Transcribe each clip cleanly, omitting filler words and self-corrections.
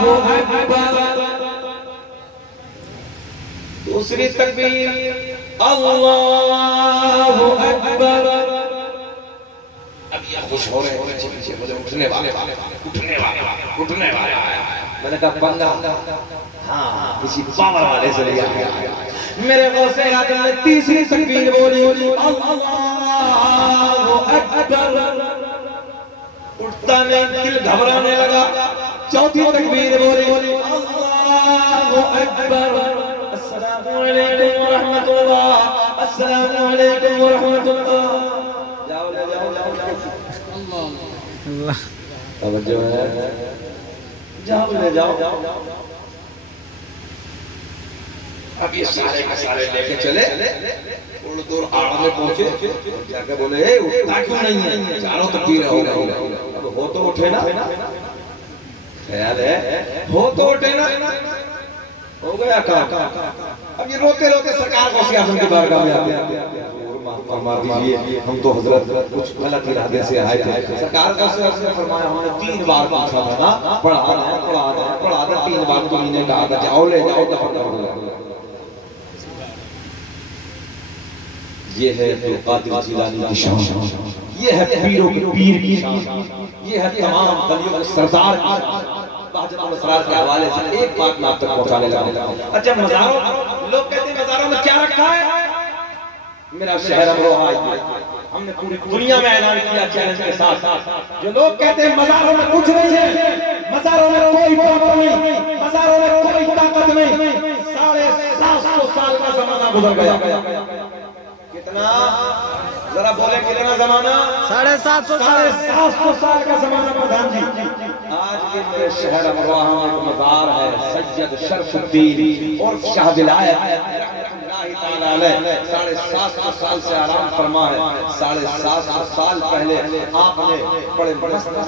अल्लाहु अकबर। दूसरी तकबीर अल्लाहु अकबर। अब ये खुश हो रहे हैं, पीछे बोले उठने वाले मैंने कहा पंगा हाँ किसी पावर वाले से लिया है। मेरे गौसे आदम ने तीसरी तकबीर बोली अल्लाहु अकबर। उठता नहीं, दिल घबराने लगा। चौथी तकबीर बोली अल्लाहु अकबर। अस्सलामु अलैकुम व रहमतुल्लाह, अस्सलामु अलैकुम व रहमतुल्लाह। जाओ अल्लाह तवज्जो है, जाओ ले जाओ। अब ये सारे के सारे लेके चले, थोड़ी दूर आड़ में पहुंचे, जाके बोले ए उठता क्यों नहीं है? चारों तकबीर हो गई। अब हो तो उठे ना, ख्याल है हो तो उठे ना, हो गया काम। अब ये रोते रोते सरकार को आजम की बारगाह में आते हैं, फरमा दीजिए हम तो हजरत कुछ गलत इरादे से आए थे। सरकार का ने फरमाया हमने 3 बार पूछा था ना, पढ़ा दे 3 बार तुमने कहा था जाओ ले जाओ दफा करो। ये है कादिर जिलानी की शान, ये है पीरों के पीर की शान, ये है तमाम वलियों के सरदार की शान। बाजत असरार के हवाले से एक बात मैं आप तक पहुंचाने लगा। अच्छा मज़ारों, लोग कहते हैं मज़ारों में क्या रखा है? मेरा शहर अमरोहा, हमने पूरी दुनिया में ऐलान किया चैलेंज के साथ। जो लोग कहते हैं मज़ारों में कुछ नहीं है, मज़ारों में कोई पावर नहीं, मज़ारों में कोई ताकत नहीं, 750 साल का ज़माना गुजर गया। कितना जरा बोले कितना जमाना? 750 साल का जमाना प्रधान जी। आज के मेरे शहर अमरोहा में एक मज़ार है सैयद शरफुद्दीन और शाह विलायत 750 साल से आराम फरमा है। 750 साल पहले आपने बड़े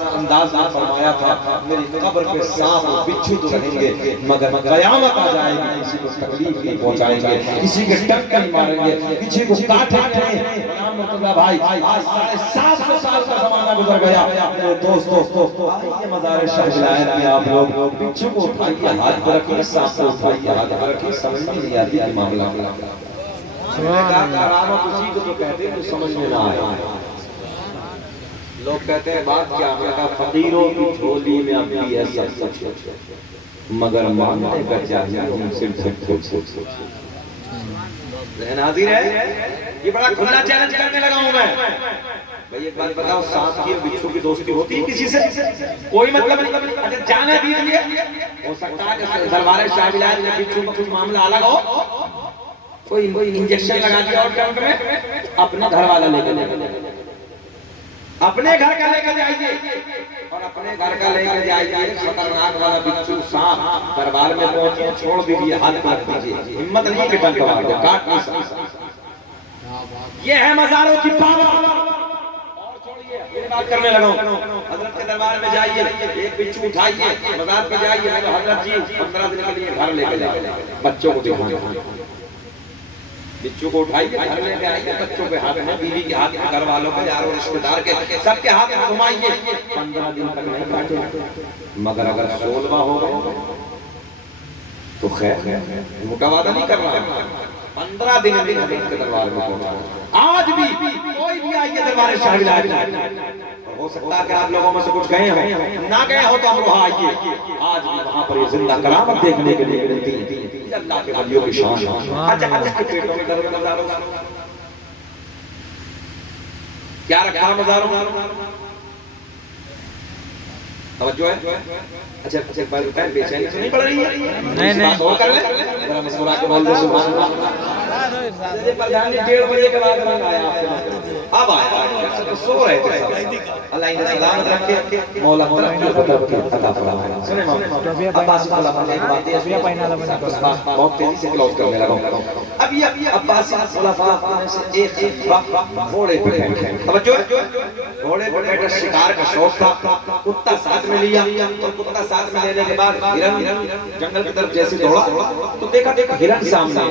अंदाज में फरमाया था मेरी कब्र पे सांप और बिच्छू तो रहेंगे मगर कयामत आ जाएगी किसी को तकलीफ नहीं पहुंचाएंगे, किसी के टंक नहीं मारेंगे, किसी को काटेंगे नहीं। भाई आज 750 साल का जमाना गुजर गया। मेरे दोस्तों आइए मज़ार शाह विलायत में आप लोग बिच्छू को उठाइए हाथ पर रखिए, सांप को उठाइए हाथ पर रखिए, समझ में नहीं आती है मामला। करामत उसी को तो कहते हैं जो समझ में ना आए। लोग कहते हैं बात क्या, मैंने कहा फकीरों की झोली में अब भी है सब कुछ मगर मांगने का चाहिए उनसे हाजिर है। ये बड़ा खुला चैलेंज करने लगा हूं मैं। भाई एक बात बताओ, सांप की और बिच्छू की दोस्ती होती है किसी से? कोई मतलब नहीं। अच्छा जाने दीजिए, हो सकता है दरबार शाह विलायत में बिच्छू का कुछ मामला अलग हो, कोई इंजेक्शन लगा दिया और टंक में अपने घर वाला लेकर अपने घर का लेकर जाइए और अपने घर का लेकर जाइए। खतरनाक वाला बिच्छू सांप दरबार में पहुंचे, छोड़ दीजिए, हाथ काट दीजिए, हिम्मत नहीं कि टंक मार दे, काट नहीं सकता। ये है मज़ारों की पावर। और छोड़िए, ये बात करने लगा हूं। हजरत के दरबार में जाइए, एक बिच्छू उठाइए, मज़ार पे जाइए, हजरत जी 15 दिन के लिए घर लेकर जाइए, बच्चों को दिखाइए। बिच्छू को उठाइए, घर लेके आइए, बच्चों के हाथ में, बीवी के हाथ में, घर वालों के, यारों रिश्तेदार के, सबके हाथ में घुमाइए। 15 दिन तक नहीं काटे, मगर अगर 16वां होगा तो खैर, मोटा वादा नहीं कर रहा। 15 दिन भी हजरत के दरबार में पहुंचा। आज भी कोई भी आइए दरबार शाह विलायत में, हो सकता है कि आप लोगों में से कुछ गए हो, ना गए हो तो अमरोहा आइए। आज भी वहां पर ये जिंदा करामत देखने के लिए मिलती है। अल्लाह के वलियों की शान। अच्छा के पेटों में दर्द मज़ारों क्या रखा है मज़ारों? तवज्जो है। अच्छा एक बार बताएं, बेचैनी तो नहीं पड़ रही है? नहीं और कर ले जरा मुस्कुरा के बोल दे सुभान अल्लाह। प्रधान जी 1:30 बजे के बाद आया, अब आया तो सो रहे थे सब। अल्लाह इन्हें सलामत रखे, मौला तरक्की अता फरमाए। सुने अब्बासी खुलाफा ने एक बात बहुत तेजी से क्लोज करने लगा। अब ये अब्बासी खुलाफा में से एक घोड़े पे बैठे, तवज्जो, घोड़े पे बैठे, शिकार का शौक था, कुत्ता साथ में लिया और कुत्ता साथ में लेने के बाद हिरन जंगल की तरफ जैसे दौड़ा तो देखा हिरन सामने।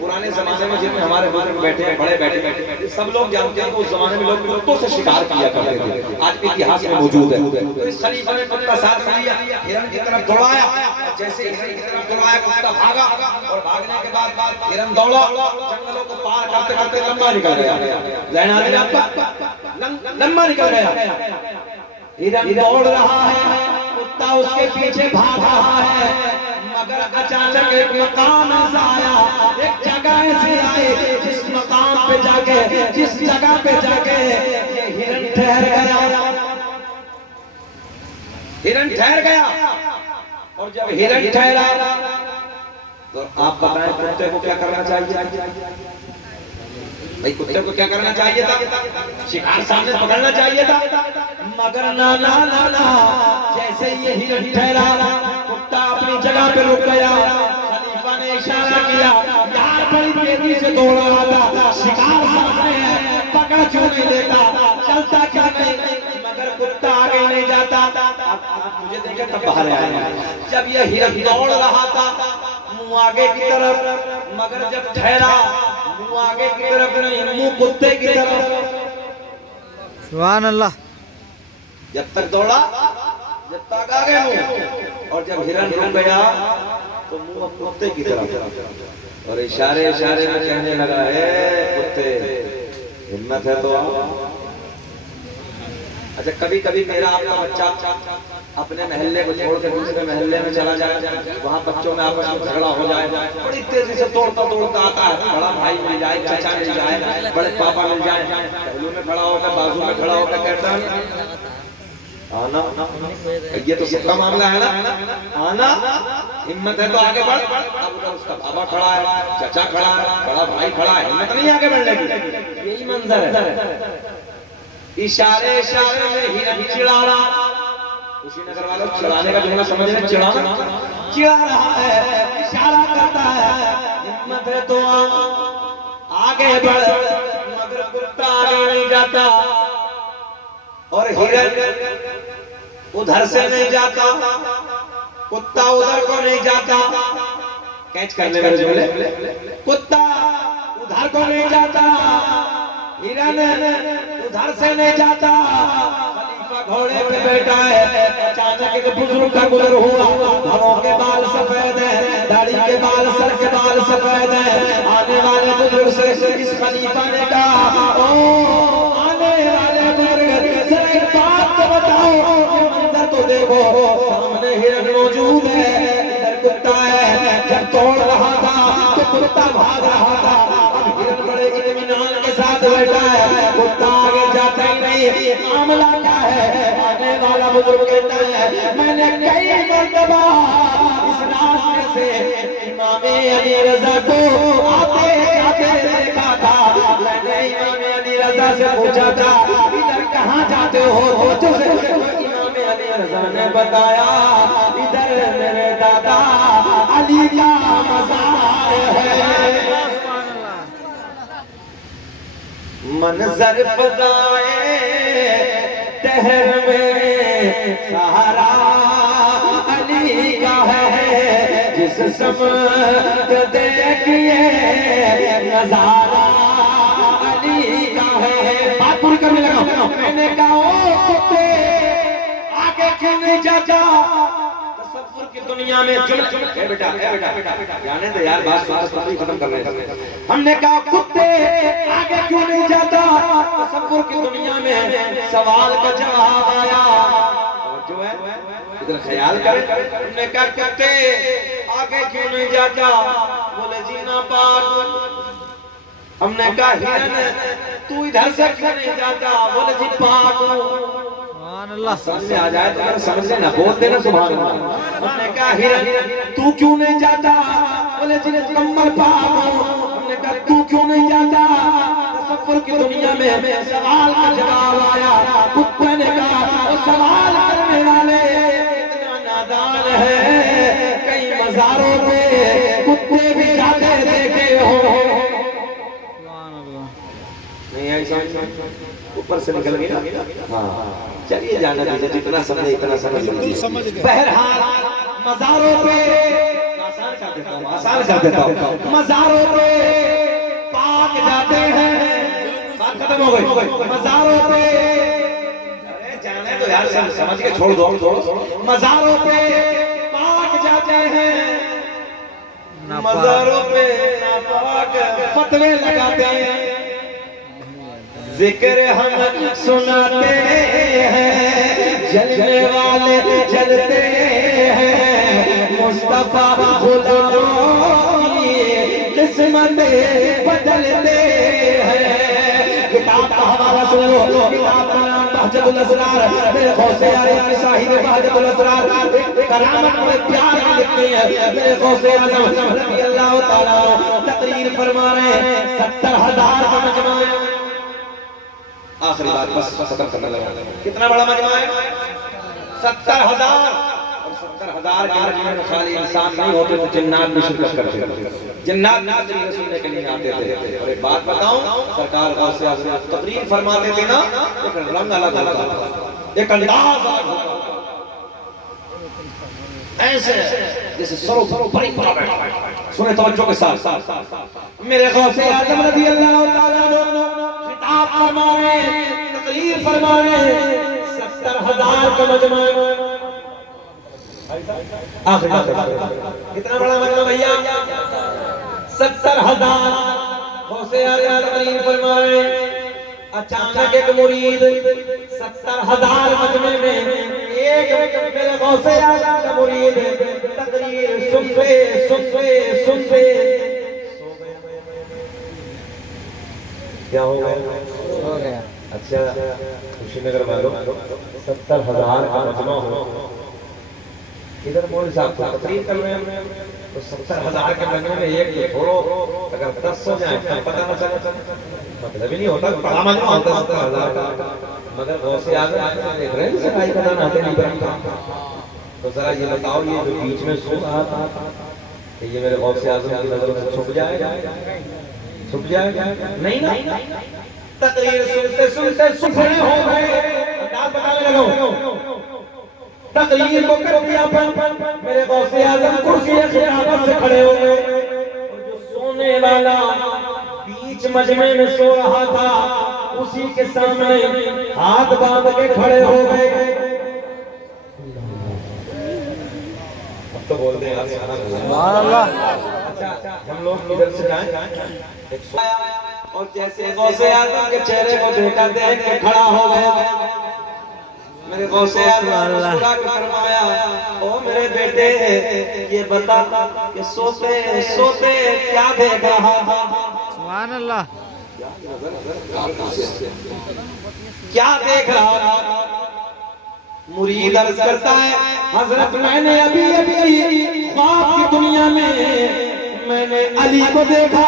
पुराने जमाने में जिनमें हमारे बुजुर्ग बैठे हैं, बड़े बैठे सब लोग जानते हैं उस जमाने में लोग कुत्तों से शिकार किया करते थे, आज भी इतिहास में मौजूद है। तो इस खलीफा ने कुत्ता साथ में लिया, हिरन हिरन की तरफ दौड़ाया। जैसे हिरन की तरफ दौड़ाया कुत्ता भागा और भागने के बाद हिरन दौड़ा, जंगलों को पार करते करते लंबा निकल गया। ज़हन आ रहा है आपका? लंबा निकल गया। हिरन दौड़ रहा है, कुत्ता उसके पीछे भाग रहा है, मगर अचानक एक मकाम ऐसा आया, एक जगह ऐसी आई जिस मकाम पे जाके, जिस जगह पे जाके ये हिरन ठहर गया। हिरन ठहर गया और जब हिरन ठहरा तो आप बताएं कुत्ते को क्या करना चाहिए? भाई कुत्ते को क्या करना चाहिए था? शिकार सामने पकड़ना चाहिए था, मगर ना ना ना ना, जैसे ये हिरन ठहरा कुत्ता अपनी जगह पे रुक गया। खलीफा ने इशारा किया, यार बड़ी तेजी से दौड़ रहा था, शिकार सामने है, पकड़ क्यों नहीं लेता, चलता क्यों नहीं? मगर कुत्ता आगे नहीं जाता। मुझे देखे तब बाहर आया। जब ये हिरन दौड़ रहा था मुंह आगे की तरफ, मगर जब ठहरा मुंह आगे की तरफ नहीं, मुंह कुत्ते की तरफ। सुभान अल्लाह। जब तक दौड़ा जब तक आगे मुंह, और जब हिरन रुक गया तो मुंह कुत्ते की तरफ और इशारे इशारे में कहने लगा, है कुत्ते हिम्मत है तो आओ। अच्छा कभी कभी मेरा आपका बच्चा अपने महल्ले को छोड़ के दूसरे महल्ले में चला जाए, वहाँ बच्चों में आपस में झगड़ा हो जाए, बड़ी तेजी से दौड़ता दौड़ता आता है, बड़ा भाई मिल जाए, चाचा मिल जाए, बड़े पापा मिल जाए, पहलू में खड़ा होकर बाजू में खड़ा होकर कहता है आना, ये तो सबका मामला है ना, आना हिम्मत है तो आगे बढ़। अब उधर उसका बाबा खड़ा है, चाचा खड़ा है, बड़ा भाई खड़ा है, हिम्मत नहीं आगे बढ़ने की। यही मंजर है। इशारे इशारे में हिरन चिढ़ा रहा। कुशीनगर वालों चिढ़ाने का जुमला समझ रहे, चिढ़ाना, चिढ़ा रहा है, इशारा करता है, हिम्मत है तो आगे बढ़, मगर कुत्ता आगे नहीं जाता और हिरन उधर से नहीं जाता, कुत्ता उधर को नहीं जाता। कैच करने वाले जुमले, कुत्ता उधर को नहीं जाता, हिरन उधर से नहीं जाता। खलीफा घोड़े पे बैठा है, अचानक एक बुजुर्ग का गुजर हुआ, घरों के बाल सफेद है, दाढ़ी के बाल, सर के बाल सफेद है। आने वाले बुजुर्ग से इस खलीफा ने कहा, ओ आने वाले बुजुर्ग जरा एक बात तो बताओ, मंजर तो देखो, सामने हिरन मौजूद है, इधर कुत्ता है। जब दौड़ रहा था तो कुत्ता भाग रहा था, अब हिरन बड़े इत्मीनान के साथ बैठा है, कुत्ता आगे जाता ही नहीं। मामला क्या है? आने वाला बुजुर्ग कहता है, मैंने कई मर्तबा इस रास्ते से इमाम अली रज़ा को आते जाते देखा था। मैंने इमाम अली रज़ा से पूछा था, इधर कहाँ जाते हो? इमाम अली रज़ा ने बताया, इधर मेरे दादा अली का मज़ार है। मंजर फज़ाए तहर में सहारा अली का है, जिस समत देखिए नजारा अली का है। बात पूरी करने लगा। मैंने कहा ओ कुत्ते आगे क्यों नहीं जाता? तसव्वुर की दुनिया में बेटा जाने दे यार, बात खत्म कर रहे हैं। हमने कहा कुत्ते आगे क्यों नहीं जाता? तसव्वुर की दुनिया में सवाल का जवाब आया, जो है इधर ख्याल करें। हमने कहा कुत्ते आगे क्यों नहीं जाता? बोले जी ना पाक। हमने कहा हिरन तू इधर से क्यों नहीं जाता? बोले जी पाक। समझ आ जाए तो समझ लेना, बोल देना सुभान अल्लाह। हमने कहा हिरन तू क्यों नहीं जाता? बोले जी मुकम्मल पाक हूं। हमने कहा तू क्यों नहीं जाता? तसव्वुर की दुनिया में सवाल का जवाब आया। कुत्ते ने कहा वो सवाल करने वाले इतना नादान है, कई मज़ारों पे कुत्ते भी जाते देखे हो। नहीं ऐसा ऊपर से निकल गया। हाँ चलिए जाना दीजिए, जितना समझे इतना समझ लीजिए। बहरहाल मज़ारों पे आसान कर देता हूँ, मज़ारों पे पाक जाते हैं। बात खत्म हो गई। मज़ारों पे जाने दो यार, समझ के छोड़ दो। मज़ारों पे मज़ारों पे नापाक फतवे लगाते हैं, जिक्र हम सुनाते हैं, जलने वाले जलते हैं, मुस्तफा गुलामों की किस्मत बदलते हैं। किताब का हवाला सुन लो, किताब का नाम बहजतुल असरार, मेरे गौसे आज़म की शाहिद बहजतुल असरार, करामत बड़े प्यार में लिखते हैं। मेरे गौसे आज़म रज़ी अल्लाह ताला तकरीर फरमा रहे हैं, 70,000 का मजमा है। आखिरी बात बस खत्म करने लगा। कितना बड़ा मजमा है? 70,000। और 70,000 के मजमे में खाली इंसान नहीं होते, तो जिन्नात भी शिरकत करते थे। जिन्नात भी सुनने के लिए आते थे। और एक बात बताऊं, सरकार गौसे आज़म तकरीर फरमाते थे ना, एक रंग अलग होता था, एक अंदाज अलग होता था, ऐसे जैसे सरो बड़ी पड़ा बैठा। सुने तवज्जो के साथ, मेरे गौसे आज़म रज़ी अल्लाह ताला अन्हु खिताब फरमा रहे हैं, तकरीर फरमा रहे हैं, 70,000 का मजमा। आखिर कितना बड़ा मजमा भैया? 70,000। गौसे आज़म तकरीर फरमा रहे हैं, अचानक एक मुरीद 70,000 मजमे में एक मेरे गौसे आज़म का मुरीद तकरीर सुनते क्या हो गया? अच्छा, कुशीनगर वालों 70,000 का मजमा हो, इधर मौलवी साहब को तकरीर कर रहे हैं, तो 70,000 के मजमे में एक तो छोड़ो, अगर 10 हो जाए तो पता न चले, मतलब ही नहीं होता, बड़ा मजमा होता 70,000 का। मगर गौसे आज़म देख रहे हैं जैसे भाई का नाम आते नहीं बनता। तो जरा ये बताओ, ये जो बीच में सो रहा था, ये मेरे गौसे आज़म की नजरों से छुप जाएगा? छुप जाएगा? नहीं ना। तकरीर सुनते सुखड़े हो गए। बताने लगा, तकरीर को कर दिया बंद, मेरे गौसे आज़म कुर्सी खिलाफत से खड़े हो गए। और जो सोने वाला बीच मजमे में सो रहा था, उसी के सामने हाथ बांध के खड़े हो गए। अब तो बोल दे सुभान अल्लाह। अच्छा, हम लोग इधर से जाएं, और जैसे गौसे आज़म के चेहरे को देखा, देख के खड़ा हो गया। मेरे गौसे आज़म मुस्कुरा के फरमाया, ओ मेरे बेटे, ये बता कि सोते सोते क्या देख रहा था? सुभान अल्लाह। क्या देख रहा था? मुरीद अर्ज करता है, हजरत मैंने अभी ख्वाब की दुनिया में मैंने अली को देखा,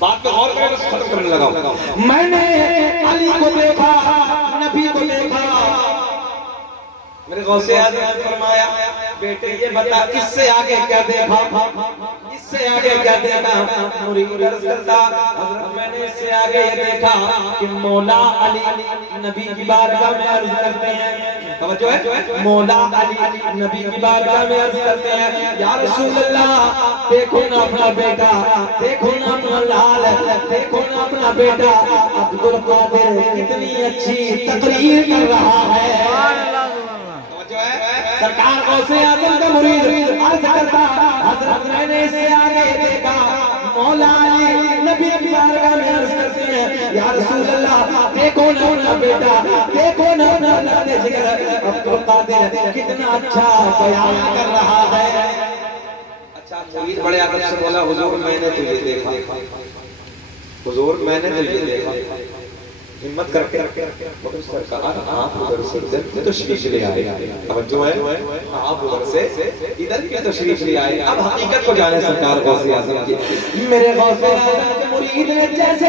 बात पे गौर करें, बस खत्म करने लगा। मैंने अली को देखा, नबी को देखा। मेरे गौसे आज़म ने फरमाया, बेटे ये बता, इससे आगे क्या देखा? इससे आगे क्या देखा? मुरीद अर्ज़ करता, हज़रत मैंने इससे आगे ये देखा कि मौला अली नबी की बारगाह में अर्ज़ करते हैं, तवज्जो है, मौला अली नबी की बारगाह में अर्ज़ करते हैं, या रसूल अल्लाह, देखो ना अपना बेटा, देखो ना अपना लाल, देखो ना अपना बेटा अब्दुल कादिर कितनी अच्छी तकरीर कर रहा है। सरकार गौसे आज़म का मुरीद अर्ज़ करता, हज़रत मैंने इससे आगे देखा, मौला अली नबी की बारगाह में अर्ज़ करते हैं, या रसूल अल्लाह, देखो ना अपना बेटा, देखो ना अपना लाल जिगर अब्दुल कादिर कितना अच्छा बयान कर रहा है। अच्छा, मुरीद बड़े अदब से बोला, हुजूर मैंने तो ये देखा, हुजूर मैंने तो ये देखा। हिम्मत करके मगर सरकार आप उधर से इधर तशरीफ ले आए, तवज्जो है, आप उधर से इधर की तशरीफ ले आए। अब हकीकत को जाने सरकार गौसे आज़म की। मेरे गौसे आज़म के मुरीद ने जैसे